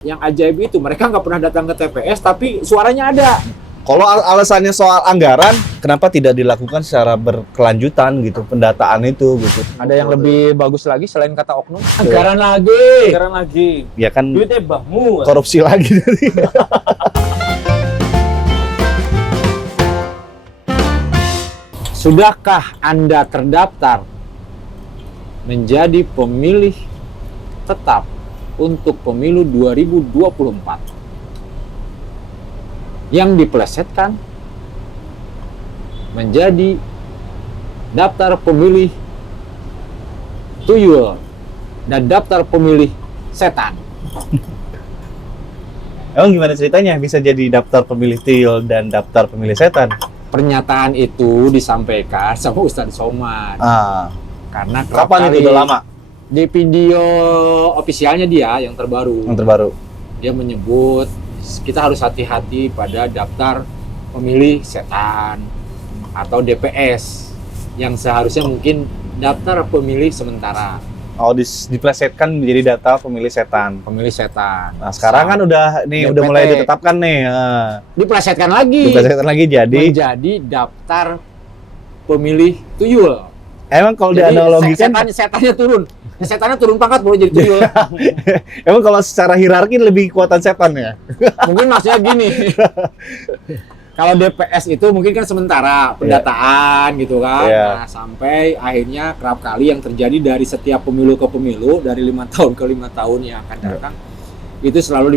Yang ajaib itu mereka nggak pernah datang ke TPS tapi suaranya ada. Kalau alasannya soal anggaran, kenapa tidak dilakukan secara berkelanjutan gitu, pendataan itu gitu? Ada yang lebih bagus lagi selain kata oknum? Anggaran lagi. Ya kan Duitnya bahmu. korupsi lagi. Sudahkah Anda terdaftar menjadi pemilih tetap untuk pemilu 2024? Yang dipelesetkan menjadi daftar pemilih tuyul dan daftar pemilih setan. Emang gimana ceritanya bisa jadi daftar pemilih tuyul dan daftar pemilih setan? Pernyataan itu disampaikan sama Ustadz Somad. Karena kerap Kapan itu? kali Udah lama? di video ofisialnya dia yang terbaru. Yang terbaru. Dia menyebut kita harus hati-hati pada daftar pemilih setan atau DPS yang seharusnya mungkin daftar pemilih sementara. Oh, diplesetkan menjadi data pemilih setan. Pemilih setan. Nah, sekarang kan udah DPT. mulai ditetapkan nih. Diplesetkan lagi Diplesetkan lagi jadi. menjadi daftar pemilih tuyul. Emang kalau Jadi dianalogikan, setannya turun. Setannya turun pangkat boleh jadi tuyul. emang kalau secara hierarki lebih kuatan setan ya? Mungkin maksudnya gini. Kalau DPS itu mungkin kan sementara pendataan gitu kan. Iya. Nah, sampai akhirnya kerap kali yang terjadi dari setiap pemilu ke pemilu dari 5 tahun ke 5 tahun yang akan datang itu selalu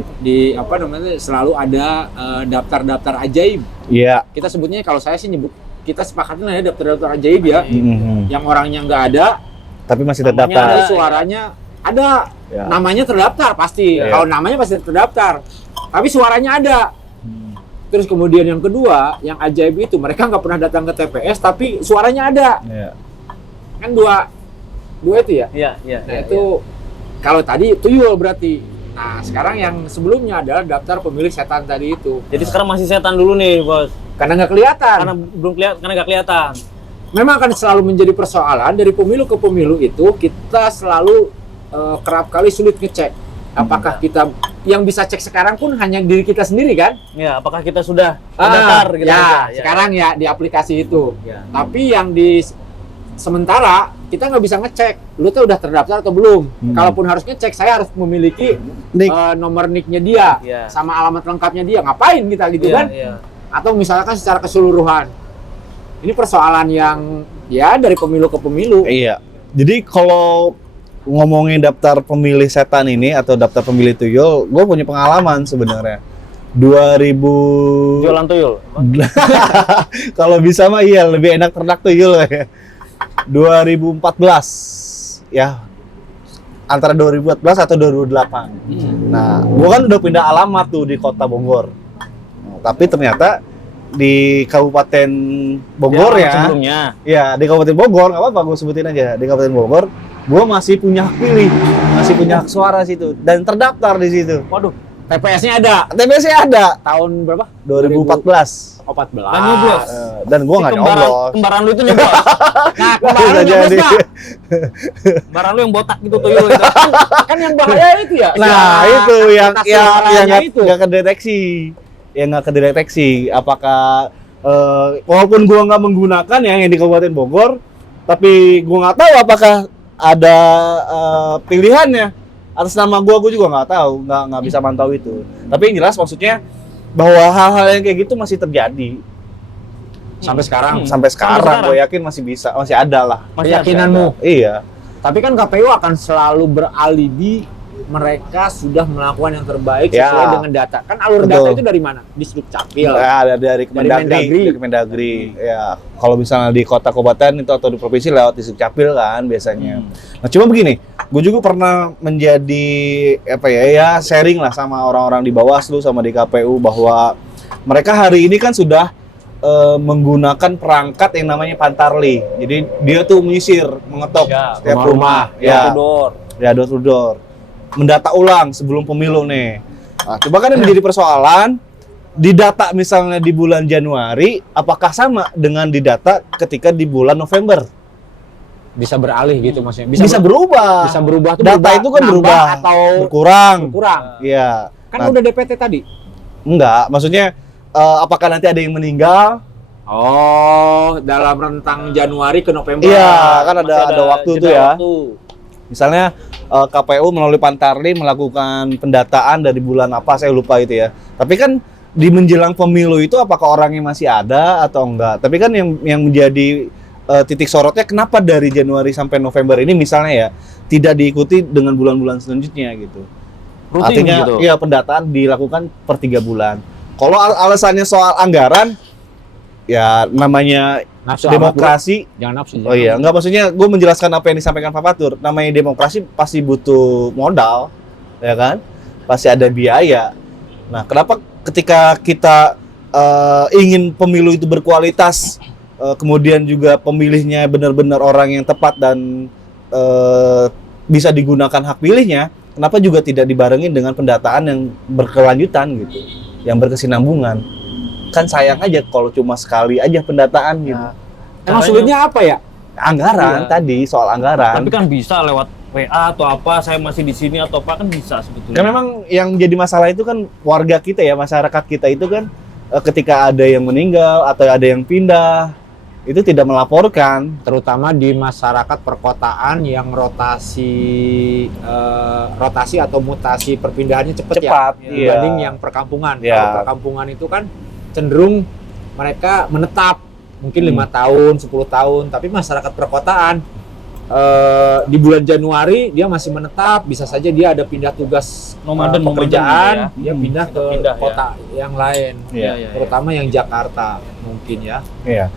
selalu ada daftar-daftar ajaib. Iya. Kita sebutnya kalau saya sih nyebut kita sepakatin ya daftar-daftar ajaib ya. Mhm. Yang orangnya nggak ada Tapi masih namanya ada, terdaftar. suaranya ada. Ya. Namanya terdaftar pasti. Ya. Kalau namanya pasti terdaftar. Tapi suaranya ada. Terus kemudian yang kedua, yang ajaib itu mereka nggak pernah datang ke TPS tapi suaranya ada. Iya. Kan dua itu ya. Iya. Nah itu kalau tadi tuyul berarti. Nah sekarang yang sebelumnya adalah daftar pemilih setan tadi itu. Jadi sekarang masih setan dulu nih, Bos. Karena nggak kelihatan. Karena nggak kelihatan. Memang akan selalu menjadi persoalan dari pemilu ke pemilu itu kita selalu kerap kali sulit ngecek. Apakah kita yang bisa cek sekarang pun hanya diri kita sendiri kan? Ya, apakah kita sudah terdaftar gitu ya, aja? sekarang ya di aplikasi itu. Ya. Tapi yang di sementara kita nggak bisa ngecek, lu tuh udah terdaftar atau belum. Kalaupun harus ngecek, saya harus memiliki Nick. nomor nicknya dia, Iya. sama alamat lengkapnya dia. Ngapain kita gitu kan? Iya. Atau misalkan secara keseluruhan. Ini persoalan yang ya dari pemilu ke pemilu. Iya. Jadi kalau ngomongin daftar pemilih setan ini atau daftar pemilih tuyul, gue punya pengalaman sebenarnya. 2000 Jualan tuyul. kalau bisa mah iya lebih enak ternak tuyul ya. 2014 ya, antara 2014 atau 2008. Nah, gue kan udah pindah alamat tuh di kota Bogor. Tapi ternyata di Kabupaten Bogor ya, Sebelumnya. ya di Kabupaten Bogor, nggak apa-apa gue sebutin aja, di Kabupaten Bogor gue masih punya hak pilih, masih punya hak suara situ dan terdaftar di situ. Waduh, TPS-nya ada. TPS-nya ada Tahun berapa? 2014. 14. Kan nyoblos. Dan gue nggak nyoblos. Kembaran lu itu nyoblos. Nah, kemarin Bisa nyoblos jadi. nggak? Kembaran lu yang botak gitu tuyul itu. Kan yang bahaya itu ya. Nah Ya, itu yang atas suaranya itu. nggak kedeteksi, yang nggak kedeteksi. Apakah walaupun gue nggak menggunakan yang di Kabupaten Bogor, tapi gue nggak tahu apakah ada pilihannya atas nama gue juga nggak tahu, nggak bisa mantau itu. Tapi yang jelas maksudnya bahwa hal-hal yang kayak gitu masih terjadi Sampai sekarang. sampai sekarang. sekarang. Gue yakin masih ada lah. Keyakinanmu. Iya. Tapi kan KPU akan selalu beralibi mereka sudah melakukan yang terbaik Ya. sesuai dengan data. Kan alur Betul. data itu dari mana? Di Dukcapil. Ya, ada dari Mendagri. Dari Kemendagri. Ya, kalau misalnya di kota kabupaten itu atau di provinsi lewat di Dukcapil kan biasanya. Nah, cuma begini, gue juga pernah menjadi sharing lah sama orang-orang di Bawaslu sama di KPU bahwa mereka hari ini kan sudah menggunakan perangkat yang namanya Pantarli. Jadi dia tuh menyisir, mengetok Ya, setiap rumah-rumah, rumah. Ya, Door. door to door. Mendata ulang sebelum pemilu nih. Nah, coba kan yang menjadi persoalan di data misalnya di bulan Januari, apakah sama dengan di data ketika di bulan November? bisa beralih gitu maksudnya. Bisa berubah. Bisa berubah tuh Data itu kan nambah berubah atau berkurang. Iya. Kan udah DPT tadi. Enggak, maksudnya apakah nanti ada yang meninggal? Oh, dalam rentang Januari ke November. Iya, kan Masih ada waktu jeda tuh ya. waktu. Misalnya KPU melalui Pantarli melakukan pendataan dari bulan apa saya lupa itu ya. Tapi kan di menjelang pemilu itu apakah orangnya masih ada atau enggak? Tapi kan yang menjadi titik sorotnya kenapa dari Januari sampai November ini misalnya ya tidak diikuti dengan bulan-bulan selanjutnya gitu. Rutin Artinya gitu. ya pendataan dilakukan per 3 bulan. Kalau alasannya soal anggaran ya namanya Nafsu amat, demokrasi. bro. Jangan nafsu. Oh iya, enggak maksudnya gue menjelaskan apa yang disampaikan Pak Fatur. Namanya demokrasi pasti butuh modal, ya kan? Pasti ada biaya. Nah, kenapa ketika kita ingin pemilu itu berkualitas, kemudian juga pemilihnya benar-benar orang yang tepat dan bisa digunakan hak pilihnya, kenapa juga tidak dibarengin dengan pendataan yang berkelanjutan gitu, yang berkesinambungan? Kan sayang aja kalau cuma sekali aja pendataan gitu. Emang sulitnya apa ya? Anggaran tadi, soal anggaran. Tapi kan bisa lewat WA atau apa, saya masih di sini atau apa kan bisa sebetulnya. Kan memang yang jadi masalah itu kan warga kita ya, masyarakat kita itu kan ketika ada yang meninggal atau ada yang pindah, itu tidak melaporkan. Terutama di masyarakat perkotaan yang rotasi atau mutasi perpindahannya cepat ya. Iya. Dibanding yang perkampungan. Iya. Kalau perkampungan itu kan cenderung mereka menetap mungkin 5 tahun, 10 tahun, tapi masyarakat perkotaan di bulan Januari dia masih menetap, bisa saja dia ada pindah tugas Nomaden pekerjaan, gitu ya. dia pindah ke Pindah, ya. kota yang lain, Iya. terutama yang Jakarta mungkin ya. Iya.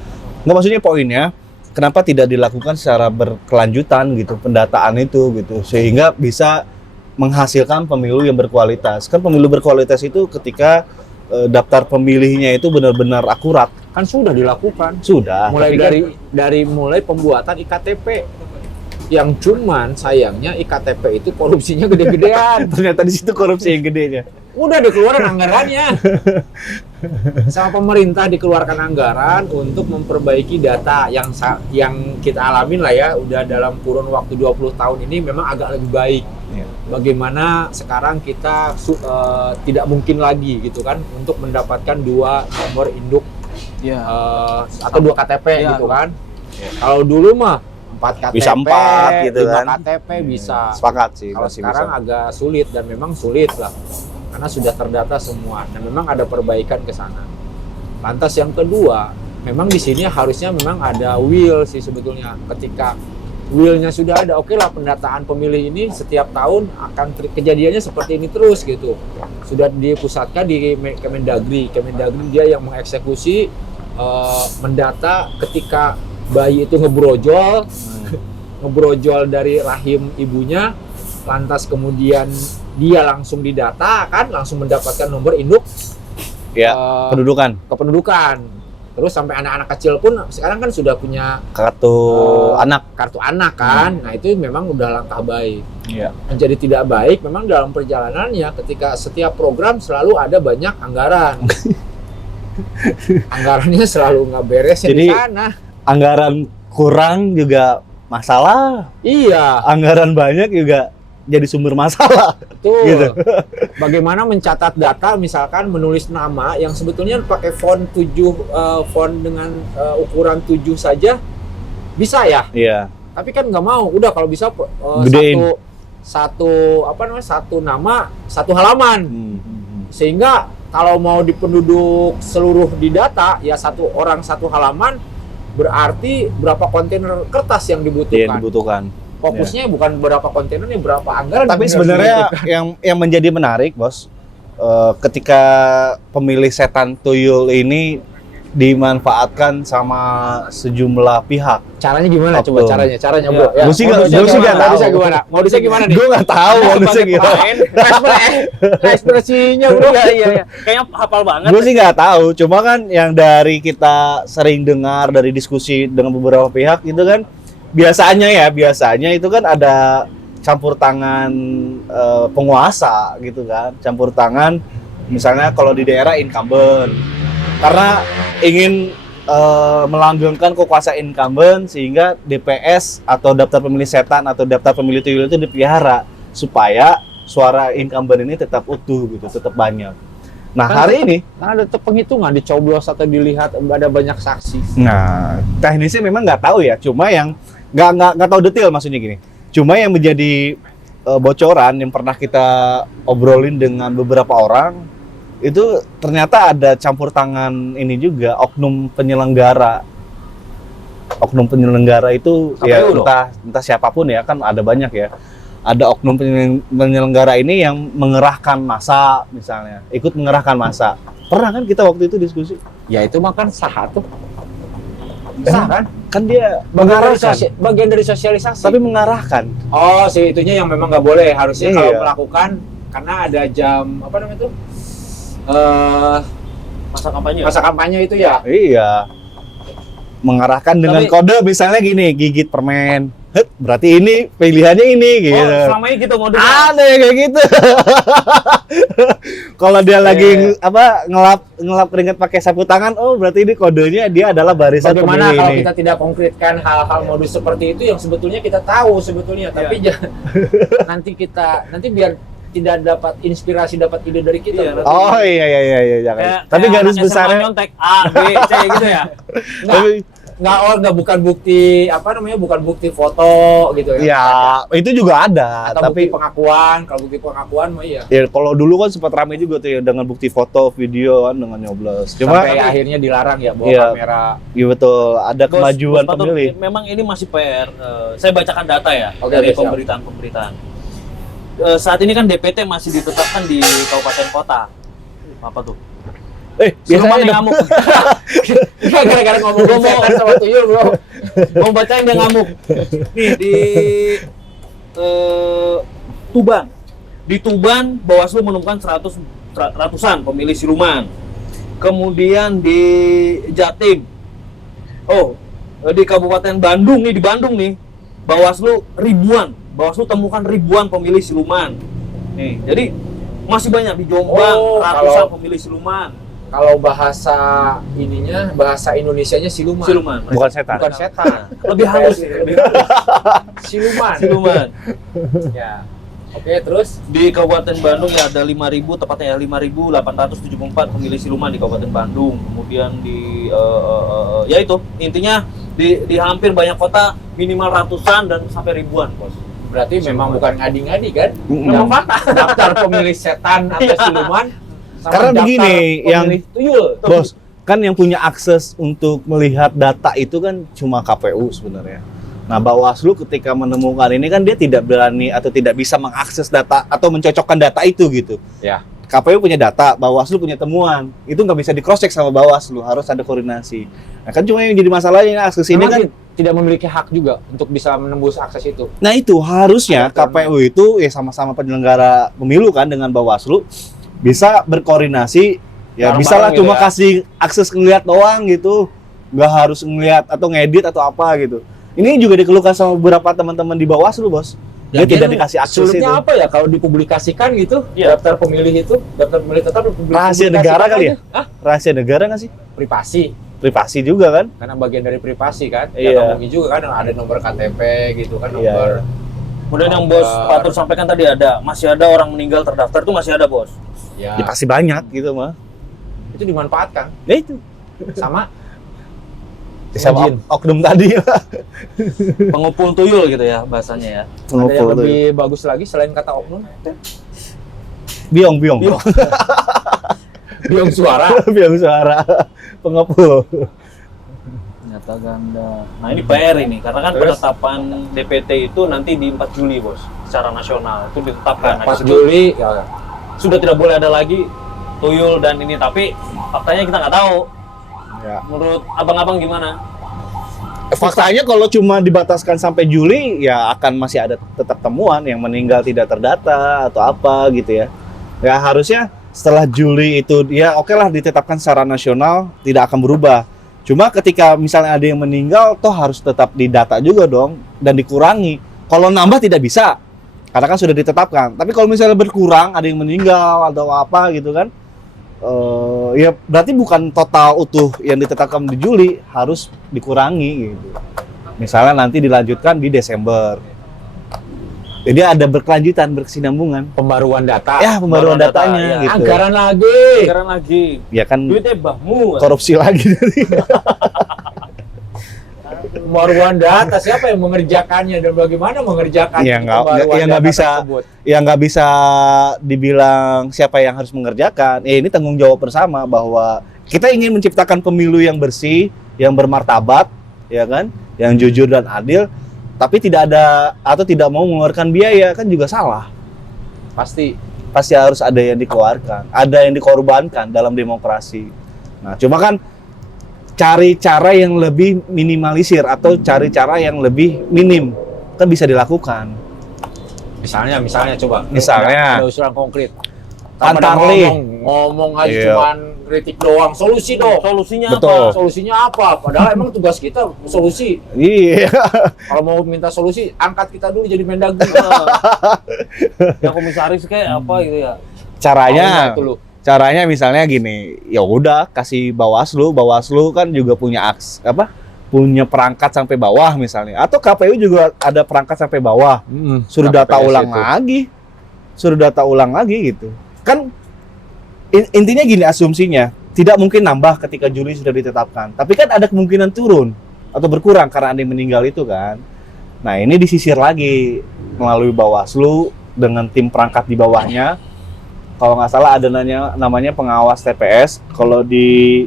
Nggak, maksudnya poinnya, kenapa tidak dilakukan secara berkelanjutan gitu, pendataan itu gitu, sehingga bisa menghasilkan pemilu yang berkualitas. Kan pemilu berkualitas itu ketika daftar pemilihnya itu benar-benar akurat. Kan sudah dilakukan. Sudah. Mulai tapi kan- dari mulai pembuatan IKTP. Yang cuman sayangnya IKTP itu korupsinya gede-gedean. ternyata di situ korupsi yang gedenya. Udah dikeluarkan anggarannya. Sama pemerintah dikeluarkan anggaran untuk memperbaiki data yang kita alamin lah ya, udah dalam kurun waktu 20 tahun ini memang agak lebih baik. Iya. Bagaimana sekarang kita tidak mungkin lagi gitu kan untuk mendapatkan 2 nomor induk atau 2 KTP Iya. gitu kan. Kalau dulu mah 4 KTP, Bisa 4 gitu 5 kan. KTP bisa. Sepakat sih. Kalau masih sekarang bisa. agak sulit dan memang sulit lah karena sudah terdata semua dan memang ada perbaikan ke sana. Lantas yang kedua, memang di sini harusnya memang ada will sih sebetulnya. Ketika willnya sudah ada, oke lah pendataan pemilih ini setiap tahun akan kejadiannya seperti ini terus gitu. Sudah dipusatkan di Kemendagri. Kemendagri dia yang mengeksekusi mendata ketika bayi itu ngebrojol dari rahim ibunya, lantas kemudian dia langsung didata kan, langsung mendapatkan nomor induk Ya, pendudukan. kependudukan. Terus sampai anak-anak kecil pun sekarang kan sudah punya Kartu anak. kartu anak kan. Nah itu memang udah langkah baik. Iya. Menjadi tidak baik memang dalam perjalanannya ketika setiap program selalu ada banyak anggaran. Anggarannya selalu nggak beres di Jadi, sana. Anggaran kurang juga masalah. Iya, Anggaran banyak juga jadi sumber masalah. betul. Gitu. Bagaimana mencatat data, misalkan menulis nama yang sebetulnya pakai font dengan ukuran 7 saja bisa ya. Iya. Tapi kan nggak mau. Udah kalau bisa Gedein. satu nama, satu halaman. Sehingga kalau mau dipenduduk seluruh di data ya satu orang satu halaman, berarti berapa kontainer kertas yang dibutuhkan. Iya, dibutuhkan. Fokusnya bukan berapa kontainernya, berapa anggaran. Tapi yang sebenarnya dibutuhkan. yang menjadi menarik, Bos, ketika pemilih setan tuyul ini dimanfaatkan sama sejumlah pihak. Caranya gimana? Betul. Coba caranya bro. Gua sih nggak tahu. Modusnya gimana? Modusnya gimana nih? Gue nggak tahu modusnya gimana. Ekspresinya bro. Iya. Kayaknya hafal banget. Gue sih nggak tahu. Cuma kan yang dari kita sering dengar dari diskusi dengan beberapa pihak itu kan biasanya itu kan ada campur tangan penguasa gitu kan, campur tangan misalnya kalau di daerah incumbent karena ingin melanggengkan kekuasaan incumbent sehingga DPS atau daftar pemilih setan atau daftar pemilih tuyul itu dipelihara supaya suara incumbent ini tetap utuh gitu, tetap banyak. Nah, hari ini kan ada penghitungan dicoblos atau dilihat ada banyak saksi. nah, teknisnya memang nggak tahu ya, cuma yang nggak tahu detail maksudnya gini. Cuma yang menjadi bocoran yang pernah kita obrolin dengan beberapa orang itu ternyata ada campur tangan ini juga oknum penyelenggara. Oknum penyelenggara itu KPU ya loh. entah siapapun ya, kan ada banyak ya. Ada oknum penyelenggara ini yang mengerahkan massa misalnya, ikut mengerahkan massa. Pernah kan kita waktu itu diskusi? Ya itu mah kan sah tuh. Sah kan? Kan dia Mengarahkan. Bagian dari sosialisasi. tapi mengarahkan. Oh, si itunya yang memang nggak boleh. Harusnya kalau Iya. melakukan karena ada jam apa namanya itu? Masa kampanye. Masa kampanye itu ya. Iya. Mengarahkan dengan Tapi- kode misalnya gini, gigit permen. Heh, berarti ini pilihannya ini gitu. Oh, selama ini gitu modusnya. Ada yang kayak gitu. Kalau dia lagi ngelap keringat pakai sapu tangan, oh berarti ini kodenya dia adalah barisan Bagaimana pemilih kalau ini. kita tidak konkretkan hal-hal modus seperti itu yang sebetulnya kita tahu sebetulnya, tapi nanti biar tidak dapat inspirasi, dapat ide dari kita. Iya, bro. Oh iya jangan. Kayak- Tapi kayak garis anak SMA besarnya nyontek A, B, C gitu ya. tapi bukan bukti bukan bukti foto gitu ya. ya itu juga ada, Atau tapi bukti pengakuan. Kalau bukti pengakuan mah iya. ya kalau dulu kan sempat ramai juga tuh ya dengan bukti foto, video kan dengan nyoblos. Cuma Sampai akhirnya dilarang ya bawa Iya. kamera. iya betul, ada Bos, kemajuan Bos Fatur, pemilih. memang ini masih PR. Saya bacakan data ya Oke, dari siap. pemberitaan. Saat ini kan DPT masih ditetapkan di kabupaten kota. Apa tuh? Siluman yang ngamuk. Gara-gara ngomong setan sama tuyul, bro. Mau bacain dia ngamuk. Nih di Tuban. Di Tuban, Bawaslu menemukan ratusan pemilih siluman. Kemudian di Jatim. Di Kabupaten Bandung nih, di Bandung nih, Bawaslu temukan ribuan pemilih siluman. Nih, jadi masih banyak di Jombang Oh, ratusan kalau- pemilih siluman. Kalau bahasa Indonesianya siluman. Siluman. Bukan setan. Bukan setan. Lebih halus sih, lebih halus. Siluman. Siluman. Ya. Oke, terus Di Kabupaten Bandung ya ada 5.000, tepatnya ya 5.874 pemilih siluman di Kabupaten Bandung. Kemudian ya itu intinya di hampir banyak kota minimal ratusan dan sampai ribuan, Bos. berarti memang bukan ngadi-ngadi kan? Memang Daftar pemilih setan atau siluman sama Karena daftar begini, yang- pemilih tuyul. Bos, kan yang punya akses untuk melihat data itu kan cuma KPU sebenarnya. Nah, Bawaslu ketika menemukan ini kan dia tidak berani atau tidak bisa mengakses data atau mencocokkan data itu gitu. Ya. KPU punya data, Bawaslu punya temuan. Itu nggak bisa di-cross-check sama Bawaslu, harus ada koordinasi. Nah, kan cuma yang jadi masalahnya akses ini Memang kan. tidak memiliki hak juga untuk bisa menembus akses itu. Nah, itu harusnya Ada KPU itu ya sama-sama penyelenggara pemilu kan dengan Bawaslu bisa berkoordinasi. Ya Bareng-bareng bisa lah gitu cuma ya. kasih akses ngeliat doang gitu. Nggak harus ngeliat atau ngedit atau apa gitu. Ini juga dikeluhkan sama beberapa teman-teman di Bawaslu, Bos. Dia Lagian tidak dikasih akses itu. Sulitnya apa ya kalau dipublikasikan gitu? Iya. Daftar pemilih itu, daftar pemilih tetap Rahasia negara kali ya? Hah? Rahasia negara nggak sih? Privasi. Privasi juga kan? Karena bagian dari privasi kan. Iya. Ya ngomongin juga kan ada nomor KTP gitu kan, Iya. nomor. Kemudian yang Bos Fatur sampaikan tadi masih ada orang meninggal terdaftar itu masih ada, Bos. Ya, Ya pasti banyak gitu mah. itu dimanfaatkan Ya itu. sama Sama Izin. oknum tadi. Pengepul tuyul gitu ya bahasanya ya. ada yang Pengepul tuh. lebih bagus lagi selain kata oknum. Biong. Biong. Biong suara. Biong suara. Pengepul. Nyata ganda. Nah, ini PR ini karena kan Terus? penetapan DPT itu nanti di 4 Juli, Bos. Secara nasional itu ditetapkan. Nah, Pas di situ Juli ya. sudah tidak boleh ada lagi tuyul dan ini, tapi faktanya kita nggak tahu. Ya. Menurut abang-abang gimana? Faktanya kalau cuma dibataskan sampai Juli, ya akan masih ada tetap temuan yang meninggal tidak terdata atau apa gitu ya. Ya harusnya setelah Juli itu ya oke lah ditetapkan secara nasional, tidak akan berubah. Cuma ketika misalnya ada yang meninggal, toh harus tetap didata juga dong dan dikurangi. Kalau nambah tidak bisa, karena kan sudah ditetapkan. Tapi kalau misalnya berkurang, ada yang meninggal atau apa gitu kan, Ya berarti bukan total utuh yang ditetapkan di Juli, harus dikurangi gitu. Misalnya nanti dilanjutkan di Desember. Jadi ada berkelanjutan, berkesinambungan. Pembaruan data. Ya, pembaruan data, datanya ya. gitu. Anggaran lagi. Sekarang lagi. Ya kan Duitnya bahmu. korupsi lagi. Pembaruan data, siapa yang mengerjakannya dan bagaimana mengerjakan Ya, pembaruan nggak data bisa. tersebut? Ya nggak bisa dibilang siapa yang harus mengerjakan. Ini tanggung jawab bersama bahwa kita ingin menciptakan pemilu yang bersih, yang bermartabat, ya kan, yang jujur dan adil. Tapi tidak ada atau tidak mau mengeluarkan biaya kan juga salah. Pasti. Pasti harus ada yang dikeluarkan, ada yang dikorbankan dalam demokrasi. Nah, cuma kan cari cara yang lebih minimalisir atau cari cara yang lebih minim kan bisa dilakukan. Misalnya coba. Misalnya. Ada usulan konkret. Pantarlih. Ngomong aja Iya. cuman kritik doang. Solusi dong. Solusinya Betul. apa? Solusinya apa? Padahal emang tugas kita solusi. Iya. Kalau mau minta solusi, angkat kita dulu jadi Mendagri. Yang komisaris kayak apa gitu ya? Caranya Itu lu. Caranya misalnya gini, ya udah kasih Bawaslu kan juga punya punya perangkat sampai bawah misalnya. Atau KPU juga ada perangkat sampai bawah. Suruh data KPPS ulang itu. lagi. Suruh data ulang lagi gitu. Kan intinya gini asumsinya, tidak mungkin nambah ketika Juli sudah ditetapkan. Tapi kan ada kemungkinan turun atau berkurang karena ada yang meninggal itu kan. Nah, ini disisir lagi melalui Bawaslu dengan tim perangkat di bawahnya. Kalau nggak salah ada namanya pengawas TPS, kalau di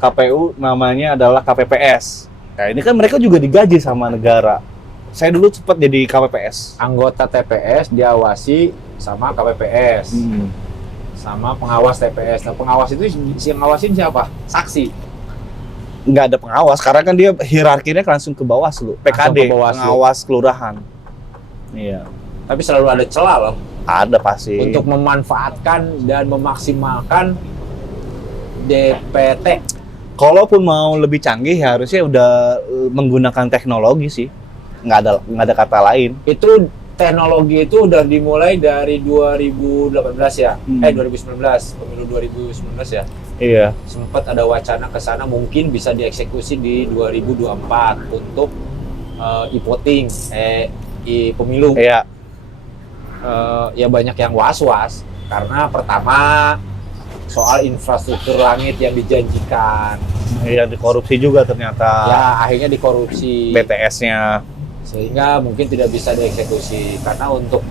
KPU namanya adalah KPPS. Nah, ini kan mereka juga digaji sama negara. Saya dulu sempat jadi KPPS. Anggota TPS diawasi sama KPPS. Sama pengawas TPS. Nah, pengawas itu yang ngawasin siapa? Saksi. Nggak ada pengawas, karena kan dia hierarkinya langsung ke Bawaslu, PKD, ke Bawaslu. pengawas kelurahan. Iya, Tapi selalu ada celah loh ada pasti. untuk memanfaatkan dan memaksimalkan DPT. Kalaupun mau lebih canggih, harusnya udah menggunakan teknologi sih. Nggak ada kata lain. Itu teknologi itu udah dimulai dari 2018 ya. 2019, pemilu 2019 ya. Iya. Sempat ada wacana ke sana mungkin bisa dieksekusi di 2024 untuk e-voting, pemilu. Iya. Ya banyak yang was-was karena pertama soal infrastruktur langit yang dijanjikan. Iya, dikorupsi juga ternyata. Ya akhirnya dikorupsi. BTS-nya. Sehingga mungkin tidak bisa dieksekusi karena untuk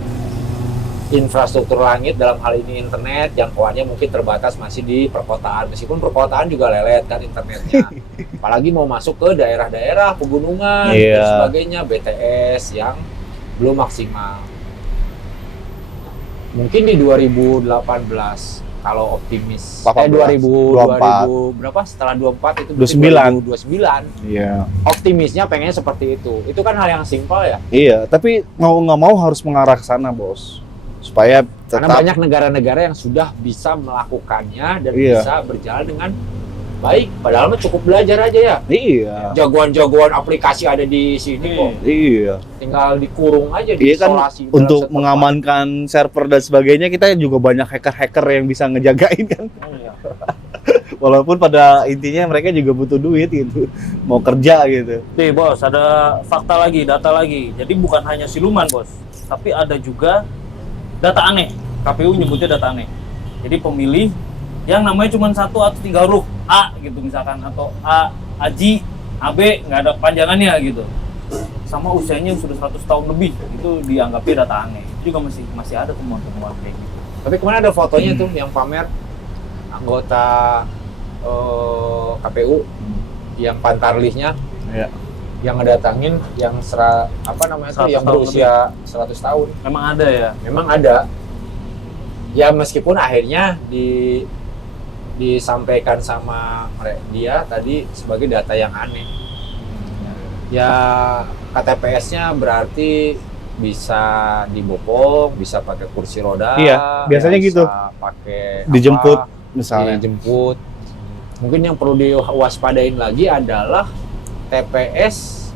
infrastruktur langit dalam hal ini internet jangkauannya mungkin terbatas masih di perkotaan, meskipun perkotaan juga lelet kan internetnya. Apalagi mau masuk ke daerah-daerah pegunungan dan sebagainya, BTS yang belum maksimal. Mungkin di 2018 kalau optimis. 2000 berapa? Setelah 24 itu 29. 2029. Iya. Optimisnya pengennya seperti itu. Itu kan hal yang simpel ya. Iya, tapi mau nggak mau harus mengarah ke sana, Bos. Supaya Karena tetap banyak negara-negara yang sudah bisa melakukannya dan Iya. bisa berjalan dengan baik. Padahal mah cukup belajar aja ya. Iya. Jagoan-jagoan aplikasi ada di sini kok. Iya. Tinggal dikurung aja, Iya kan, diisolasi. dalam untuk satu mengamankan server dan sebagainya, kita juga banyak hacker-hacker yang bisa ngejagain kan. Iya. Walaupun pada intinya mereka juga butuh duit gitu, mau kerja gitu. Nih bos, ada fakta lagi, data lagi. Jadi bukan hanya siluman bos, tapi ada juga data aneh. KPU nyebutnya data aneh. Jadi pemilih yang namanya cuma 1 atau 3 huruf A gitu misalkan, atau A, Aji, AB, nggak ada panjangannya gitu. Sama usianya sudah 100 tahun lebih, itu dianggapnya data aneh. Itu juga masih ada temuan-temuan kayak gitu. Tapi kemarin ada fotonya tuh yang pamer anggota KPU yang pantarlihnya, Iya. yang ngedatangin yang yang 100 tahun berusia 100 tahun. Memang ada ya. Memang ada. Ya meskipun akhirnya disampaikan sama dia tadi sebagai data yang aneh. Ya KTPS-nya berarti bisa dibopong, bisa pakai kursi roda. Iya, biasanya bisa gitu. Pakai Dijemput misalnya. dijemput. Mungkin yang perlu diwaspadain lagi adalah TPS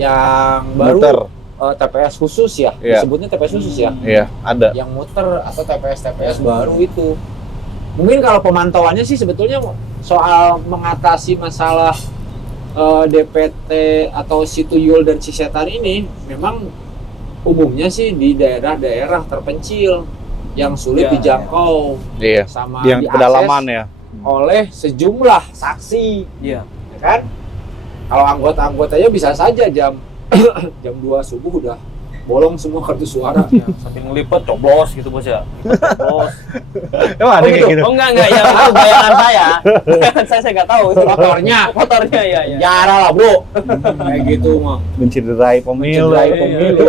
yang baru. Muter. TPS khusus ya, Iya. disebutnya TPS khusus ya. Iya, ada. Yang muter atau TPS baru itu Mungkin kalau pemantauannya sih sebetulnya soal mengatasi masalah DPT atau si tuyul dan si setan ini memang umumnya sih di daerah-daerah terpencil yang sulit Iya, dijangkau Iya. sama Yang diakses pedalaman ya. oleh sejumlah saksi, Iya. ya kan? Kalau anggota-anggotanya bisa saja jam jam 2 subuh udah bolong semua kartu suara. Ya, sambil ngelipet coblos gitu bos ya. Coblos. Emang ada kayak gitu? Oh enggak ya itu bayangan saya. Bayangan saya nggak tahu itu motornya ya. Penjara lah bro, kayak gitu mah. Mencederai pemilu. Mencederai Iya, pemilu.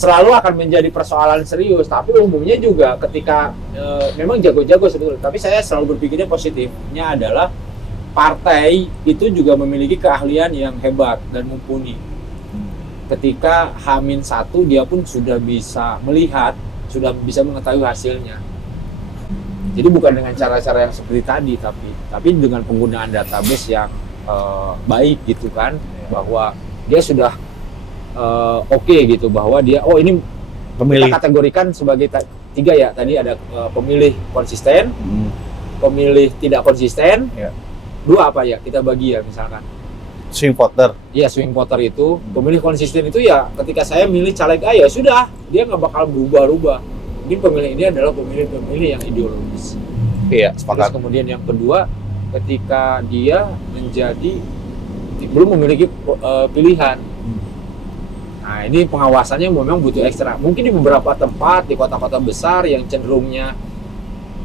Selalu akan menjadi persoalan serius, tapi umumnya juga ketika memang jago-jago sebetulnya. Tapi saya selalu berpikirnya positifnya adalah partai itu juga memiliki keahlian yang hebat dan mumpuni. Ketika H-1 dia pun sudah bisa melihat, sudah bisa mengetahui hasilnya. Jadi bukan dengan cara-cara yang seperti tadi, tapi dengan penggunaan database yang baik gitu kan, bahwa dia sudah oke gitu, bahwa dia ini Pemilih. kita kategorikan sebagai tiga ya, tadi ada pemilih konsisten, pemilih tidak konsisten, Ya. dua apa ya kita bagi ya misalkan. Swing voter. Iya, swing voter itu, pemilih konsisten itu ya ketika saya milih caleg A ya sudah, dia nggak bakal berubah-ubah. Mungkin pemilih ini adalah pemilih-pemilih yang ideologis. Iya, Terus sepakat. kemudian yang kedua, ketika dia belum memiliki pilihan. Nah, ini pengawasannya memang butuh ekstra. Mungkin di beberapa tempat, di kota-kota besar yang cenderungnya,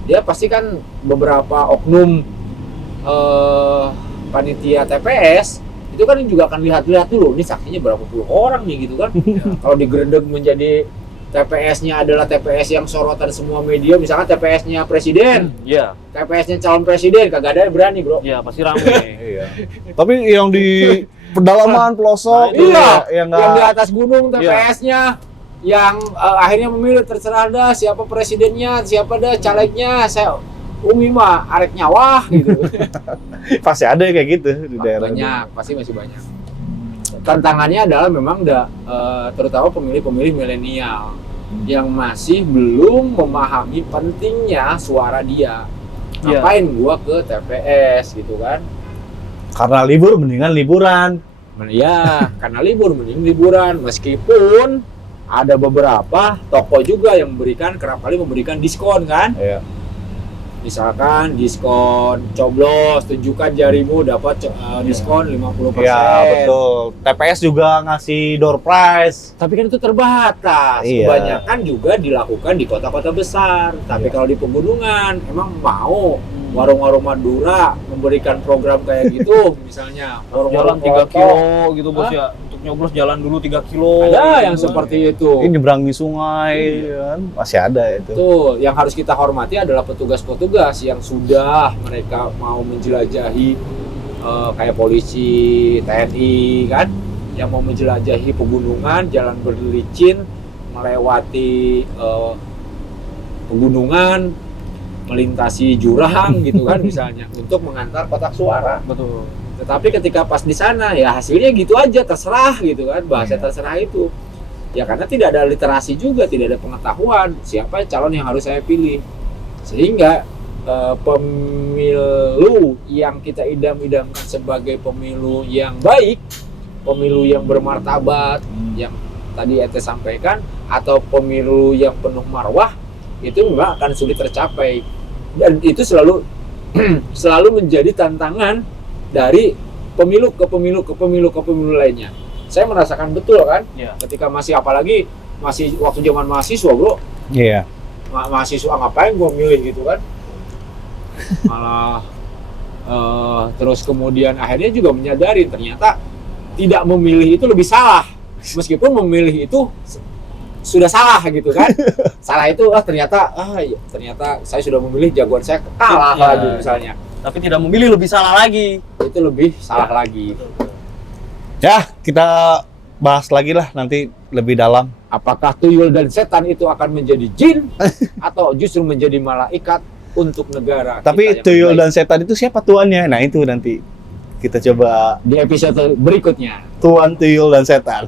dia pasti kan beberapa oknum panitia TPS, itu kan juga akan lihat-lihat dulu, ini saksinya berapa puluh orang nih gitu kan. Kalau digeredek menjadi TPS-nya adalah TPS yang sorotan semua media, misalkan TPS-nya presiden, Iya. TPS-nya calon presiden, kagak ada yang berani bro. Iya, pasti rame. Iya. Tapi yang di pedalaman pelosok Iya, yang yang di nggak atas gunung TPS-nya, yang akhirnya memilih terserah dah siapa presidennya, siapa dah calegnya, saya Umi mah arek nyawah gitu. pasti ada kayak gitu di daerah. Banyak, pasti masih banyak. Tantangannya adalah memang terutama pemilih-pemilih milenial yang masih belum memahami pentingnya suara dia. Iya. Ngapain gua ke TPS gitu kan? Karena libur mendingan liburan. Ya, karena libur mending liburan, meskipun ada beberapa toko juga yang kerap kali memberikan diskon kan. Iya. Misalkan diskon coblos, tunjukkan jarimu dapat diskon 50%. Iya, betul. TPS juga ngasih door prize. Tapi kan itu terbatas. Iya. Kebanyakan juga dilakukan di kota-kota besar. Tapi Iya. kalau di pegunungan, emang mau warung-warung Madura memberikan program kayak gitu, misalnya Jalan 3 kilo gitu bos ya. Untuk nyoblos jalan dulu 3 kilo. Ada yang gitu kan. seperti itu. Ini nyeberangi sungai kan masih ada itu. Betul, yang harus kita hormati adalah petugas-petugas yang sudah mereka mau menjelajahi kayak polisi, TNI kan, yang mau menjelajahi pegunungan, jalan berlicin, melewati pegunungan, melintasi jurang gitu kan misalnya untuk mengantar kotak suara. Betul. Tetapi ketika pas di sana ya hasilnya gitu aja, terserah gitu kan, bahasa terserah itu. Ya karena tidak ada literasi juga, tidak ada pengetahuan siapa calon yang harus saya pilih. Sehingga pemilu yang kita idam-idamkan sebagai pemilu yang baik, pemilu yang bermartabat, yang tadi Ete sampaikan, atau pemilu yang penuh marwah, itu memang akan sulit tercapai. Dan itu selalu selalu menjadi tantangan dari pemilu ke pemilu ke pemilu ke pemilu lainnya. Saya merasakan betul kan, Iya. ketika masih apalagi masih waktu zaman mahasiswa bro, Iya. mahasiswa ngapain gua milih gitu kan, malah terus kemudian akhirnya juga menyadari ternyata tidak memilih itu lebih salah, meskipun memilih itu sudah salah gitu kan. Salah itu ternyata saya sudah memilih, jagoan saya kalah Iya. lagi misalnya. Tapi tidak memilih lebih salah lagi. Itu lebih salah lagi. Ya, kita bahas lagi lah nanti lebih dalam. Apakah tuyul dan setan itu akan menjadi jin atau justru menjadi malaikat untuk negara? Tapi kita yang tuyul baik? dan setan itu siapa tuannya? Nah, itu nanti kita coba Di episode berikutnya. tuan tuyul dan setan.